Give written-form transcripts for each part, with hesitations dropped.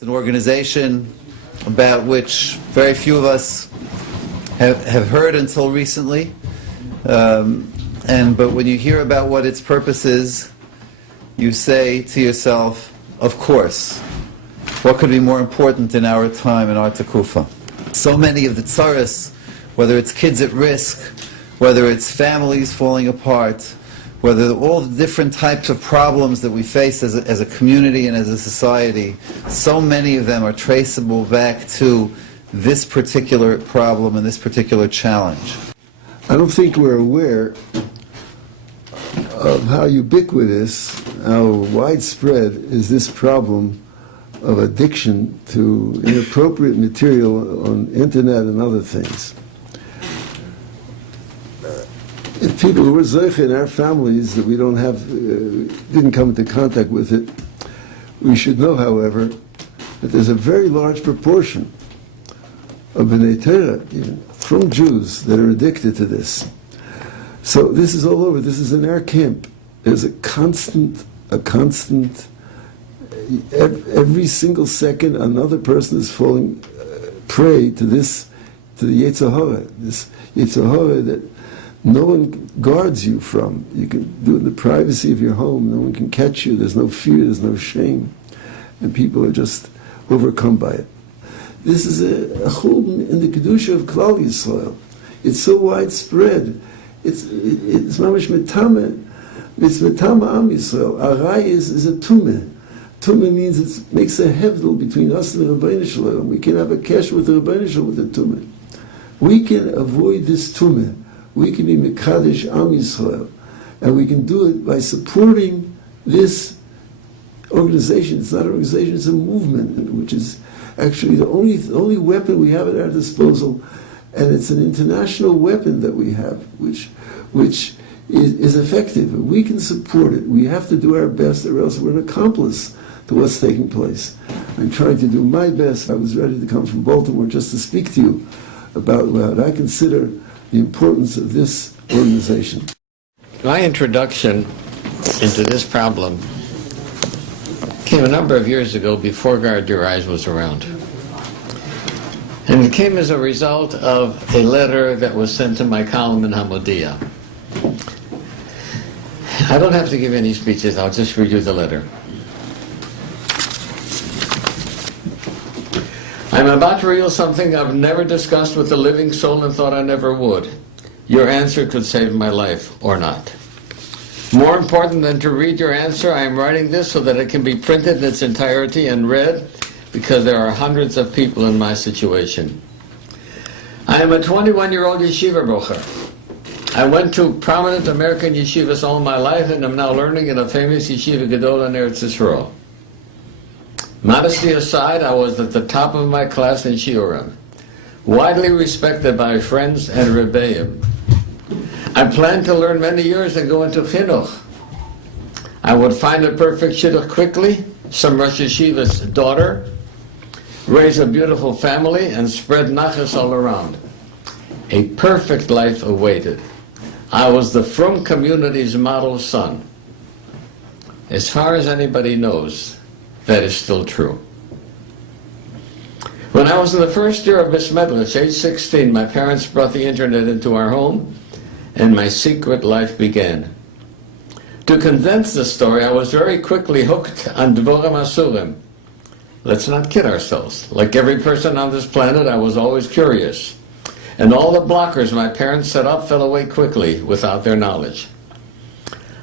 It's an organization about which very few of us have heard until recently. But when you hear about what its purpose is, you say to yourself, of course, what could be more important in our time, in our tekufa? So many of the tzaras, whether it's kids at risk, whether it's families falling apart, whether all the different types of problems that we face as a community and as a society, so many of them are traceable back to this particular problem and this particular challenge. I don't think we're aware of how ubiquitous, how widespread is this problem of addiction to inappropriate material on internet and other things. If people who were zeicha in our families that we don't have, didn't come into contact with it, we should know, however, that there's a very large proportion of B'nai Torah, even from Jews, that are addicted to this. So this is all over. This is in our camp. There's a constant, every single second another person is falling prey to this, to the Yetzer Hara, this Yetzer Hara that no one guards you from. You can do it in the privacy of your home. No one can catch you. There's no fear. There's no shame. And people are just overcome by it. This is a chum in the Kedusha of Klal Yisrael. It's so widespread. It's mamash metame. It's metame Am Yisrael. Arai is a tumeh. Tumeh means it makes a hevdel between us and the Rabbi Shalom. We can have a cash with the Rabbi Shalom with the tumeh. We can avoid this tumeh. We can be Mekadesh Am Yisrael, and we can do it by supporting this organization. It's not an organization, it's a movement, which is actually the only weapon we have at our disposal, and it's an international weapon that we have, which is effective. We can support it. We have to do our best, or else we're an accomplice to what's taking place. I'm trying to do my best. I was ready to come from Baltimore just to speak to you about what I consider the importance of this organization. My introduction into this problem came a number of years ago before Guard Your Eyes was around. And it came as a result of a letter that was sent to my column in Hamodia. I don't have to give any speeches, I'll just read you the letter. I'm about to reveal something I've never discussed with a living soul and thought I never would. Your answer could save my life, or not. More important than to read your answer, I am writing this so that it can be printed in its entirety and read, because there are hundreds of people in my situation. I am a 21-year-old yeshiva brocher. I went to prominent American yeshivas all my life and am now learning in a famous yeshiva gedola in Eretz Yisrael. Modesty aside, I was at the top of my class in Shiurim, widely respected by friends and Rabbeim. I planned to learn many years and go into chinuch. I would find a perfect shidduch quickly, some Rosh Yeshiva's daughter, raise a beautiful family, and spread nachas all around. A perfect life awaited. I was the frum community's model son. As far as anybody knows, that is still true. When I was in the first year of Bais Medrash, age 16, my parents brought the internet into our home, and my secret life began. To condense the story, I was very quickly hooked on Dvorim Asurim. Let's not kid ourselves. Like every person on this planet, I was always curious. And all the blockers my parents set up fell away quickly without their knowledge.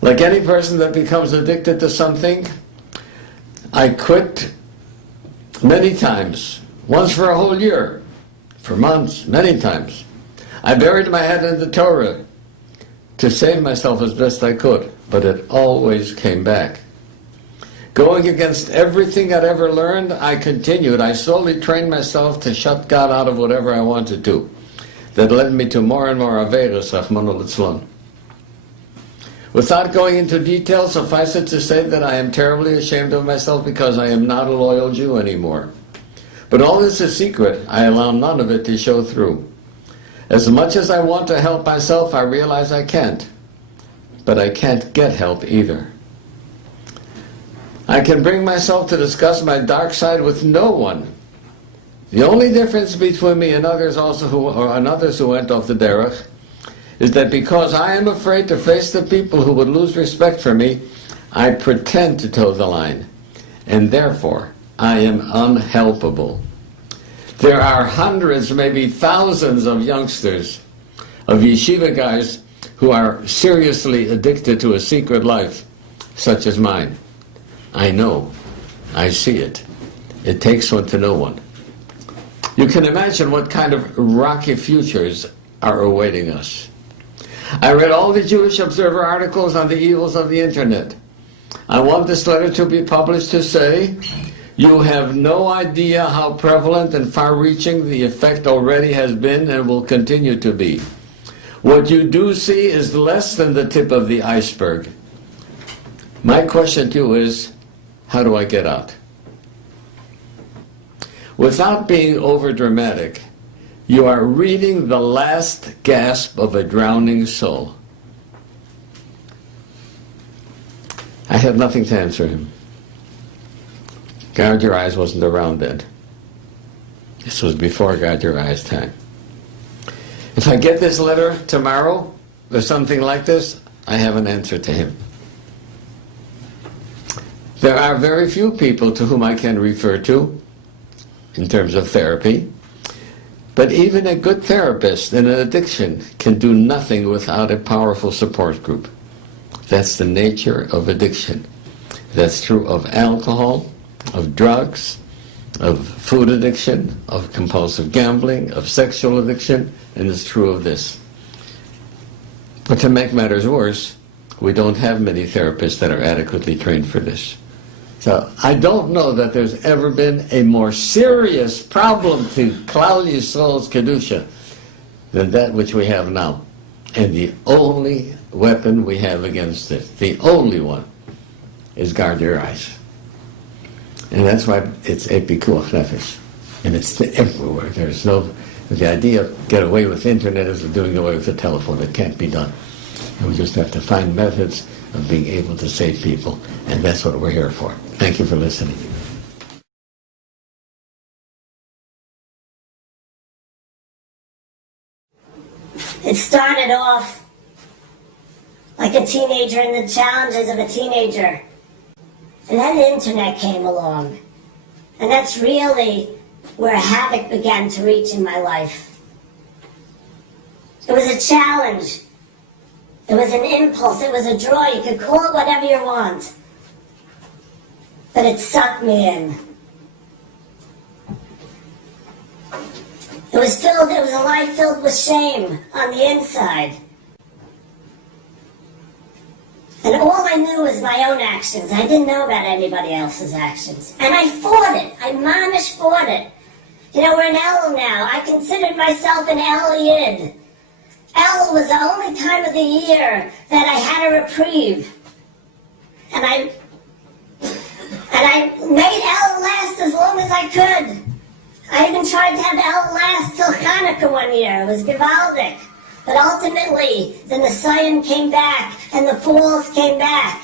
Like any person that becomes addicted to something, I quit many times, once for a whole year, for months, many times. I buried my head in the Torah to save myself as best I could, but it always came back. Going against everything I'd ever learned, I continued. I slowly trained myself to shut God out of whatever I wanted to. That led me to more and more Averos, Rachmana litzlan. Without going into details, suffice it to say that I am terribly ashamed of myself because I am not a loyal Jew anymore. But all this is secret. I allow none of it to show through. As much as I want to help myself, I realize I can't. But I can't get help either. I can bring myself to discuss my dark side with no one. The only difference between me and others who went off the derech is that because I am afraid to face the people who would lose respect for me, I pretend to toe the line, and therefore I am unhelpable. There are hundreds, maybe thousands of youngsters, of yeshiva guys who are seriously addicted to a secret life, such as mine. I know. I see it. It takes one to know one. You can imagine what kind of rocky futures are awaiting us. I read all the Jewish Observer articles on the evils of the internet. I want this letter to be published to say, you have no idea how prevalent and far-reaching the effect already has been and will continue to be. What you do see is less than the tip of the iceberg. My question to you is, how do I get out? Without being overdramatic, you are reading the last gasp of a drowning soul. I had nothing to answer him. Guard Your Eyes wasn't around then. This was before Guard Your Eyes time. If I get this letter tomorrow, or something like this, I have an answer to him. There are very few people to whom I can refer to in terms of therapy, but even a good therapist in an addiction can do nothing without a powerful support group. That's the nature of addiction. That's true of alcohol, of drugs, of food addiction, of compulsive gambling, of sexual addiction, and it's true of this. But to make matters worse, we don't have many therapists that are adequately trained for this. So I don't know that there's ever been a more serious problem to Klal Yisrael's Kedusha than that which we have now. And the only weapon we have against it, the only one, is Guard Your Eyes. And that's why it's a pikuach nefesh. And it's everywhere. There's no, the idea of get away with the internet is doing away with the telephone. It can't be done. And we just have to find methods of being able to save people. And that's what we're here for. Thank you for listening. It started off like a teenager and the challenges of a teenager. And then the internet came along. And that's really where havoc began to reach in my life. It was a challenge. It was an impulse. It was a draw. You could call it whatever you want. But it sucked me in. It was a life filled with shame on the inside. And all I knew was my own actions. I didn't know about anybody else's actions. And I fought it. I mamish fought it. You know, we're in El now. I considered myself an El Yid. El was the only time of the year that I had a reprieve. And I made El last as long as I could. I even tried to have El last till Hanukkah one year. It was gewaldic. But ultimately, the Nisayan came back and the fools came back.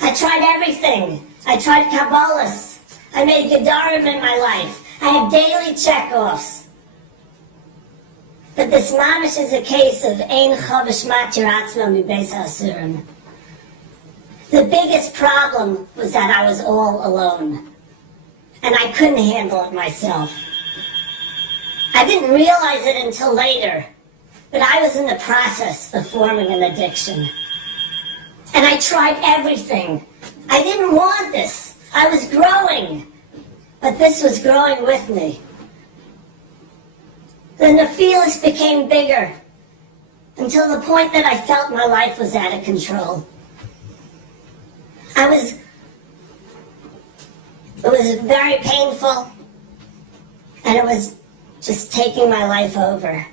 I tried everything. I tried Kabbalahs. I made Gedarim in my life. I had daily checkoffs. But this mamish is a case of Ein Chavish Matir Atzma Mi Beis HaAsurim. The biggest problem was that I was all alone. And I couldn't handle it myself. I didn't realize it until later, but I was in the process of forming an addiction. And I tried everything. I didn't want this. I was growing, but this was growing with me. The nephilas became bigger until the point that I felt my life was out of control. It was very painful, and it was just taking my life over.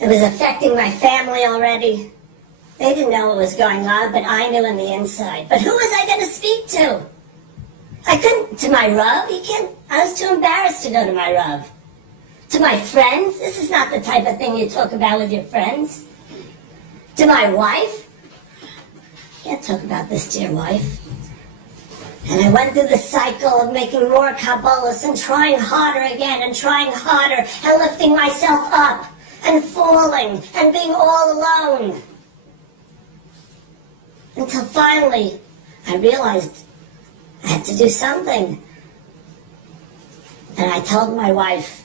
It was affecting my family already. They didn't know what was going on, but I knew on the inside. But who was I going to speak to? I couldn't, to my Rav, I was too embarrassed to go to my Rav. To my friends, this is not the type of thing you talk about with your friends. To my wife, can't talk about this to your wife. And I went through the cycle of making more Kabbalahs and trying harder again and trying harder and lifting myself up and falling and being all alone. Until finally I realized I had to do something. And I told my wife.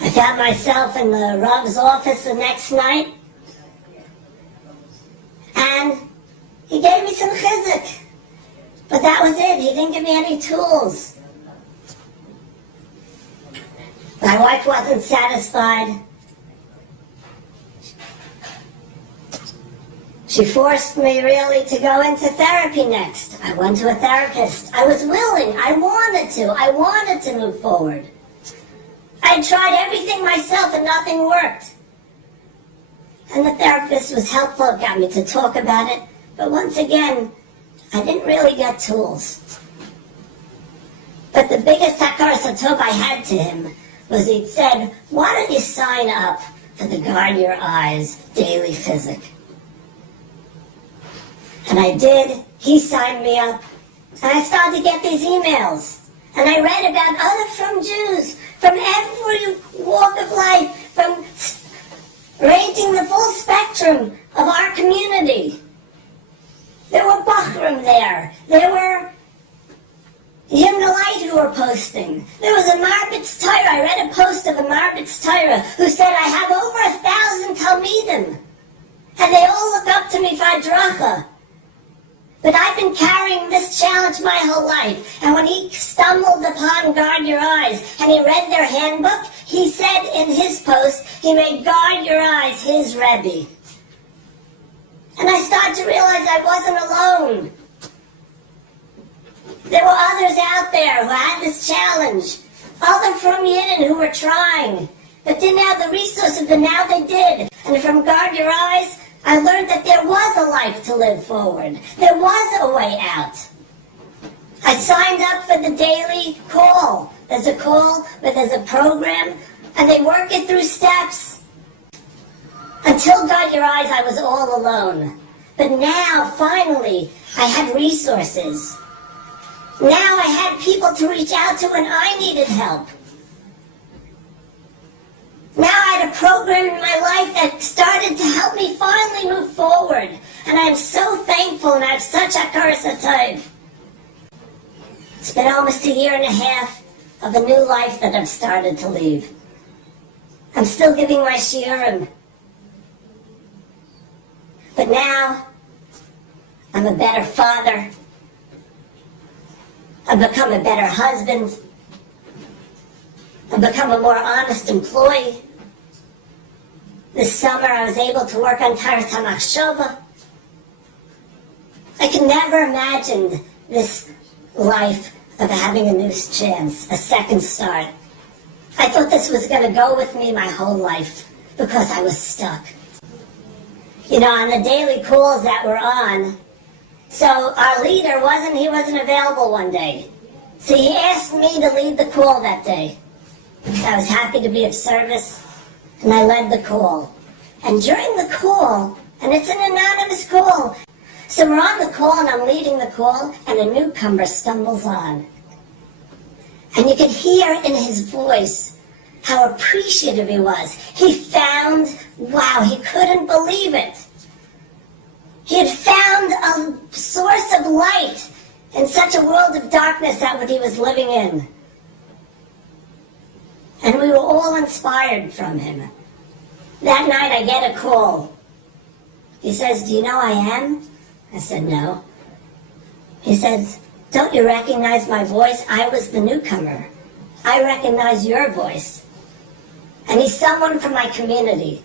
I found myself in the Rav's office the next night, and he gave me some chizuk. But that was it. He didn't give me any tools. My wife wasn't satisfied. She forced me really to go into therapy next. I went to a therapist. I was willing. I wanted to move forward. I had tried everything myself and nothing worked. And the therapist was helpful, got me to talk about it. But once again, I didn't really get tools. But the biggest hakaras hatov I had to him was he'd said, why don't you sign up for the Guard Your Eyes daily physic? And I did. He signed me up. And I started to get these emails. And I read about from Jews, from every walk of life, from ranging the full spectrum of our community. There were Bachrim there. There were Yimnalite who were posting. There was a Marbitz Torah. I read a post of a Marbitz Torah who said, I have over 1,000 Talmidim. And they all look up to me for Hadracha. But I've been carrying this challenge my whole life. And when he stumbled upon Guard Your Eyes and he read their handbook, he said in his post, he made Guard Your Eyes his Rabbi. And I started to realize I wasn't alone. There were others out there who had this challenge. Other from Yidden who were trying, but didn't have the resources, but now they did. And from Guard Your Eyes, I learned that there was a life to live forward. There was a way out. I signed up for the daily call. There's a call, but there's a program, and they work it through steps. Until Guard Your Eyes, I was all alone. But now, finally, I had resources. Now I had people to reach out to when I needed help. Now I had a program in my life that started to help me finally move forward. And I'm so thankful, and I have such hakaras hatov. It's been almost 1.5 years of a new life that I've started to lead. I'm still giving my shiurim. But now, I'm a better father. I've become a better husband. I've become a more honest employee. This summer I was able to work on Taras HaMachshava. I could never imagine this life of having a new chance, a second start. I thought this was going to go with me my whole life because I was stuck. You know, on the daily calls that we're on, so our leader wasn't available one day. So he asked me to lead the call that day. I was happy to be of service, and I led the call. And during the call, and it's an anonymous call, so we're on the call and I'm leading the call, and a newcomer stumbles on. And you could hear in his voice how appreciative he was. He found, wow, he couldn't believe it. He had found a source of light in such a world of darkness that what he was living in. And we were all inspired from him. That night I get a call. He says, do you know I am? I said, no. He says, don't you recognize my voice? I was the newcomer. I recognize your voice. And he's someone from my community.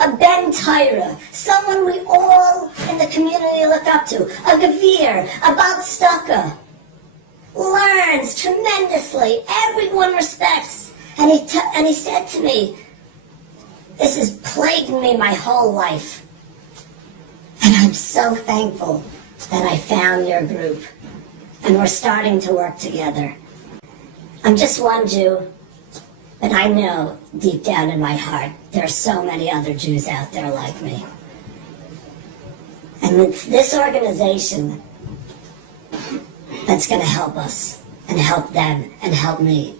A Ben Tyra, someone we all in the community look up to. A Gavir, a Balstaka. Learns tremendously. Everyone respects. And he said to me, this has plagued me my whole life. And I'm so thankful that I found your group. And we're starting to work together. I'm just one Jew, but I know deep down in my heart there are so many other Jews out there like me. And it's this organization that's going to help us and help them and help me.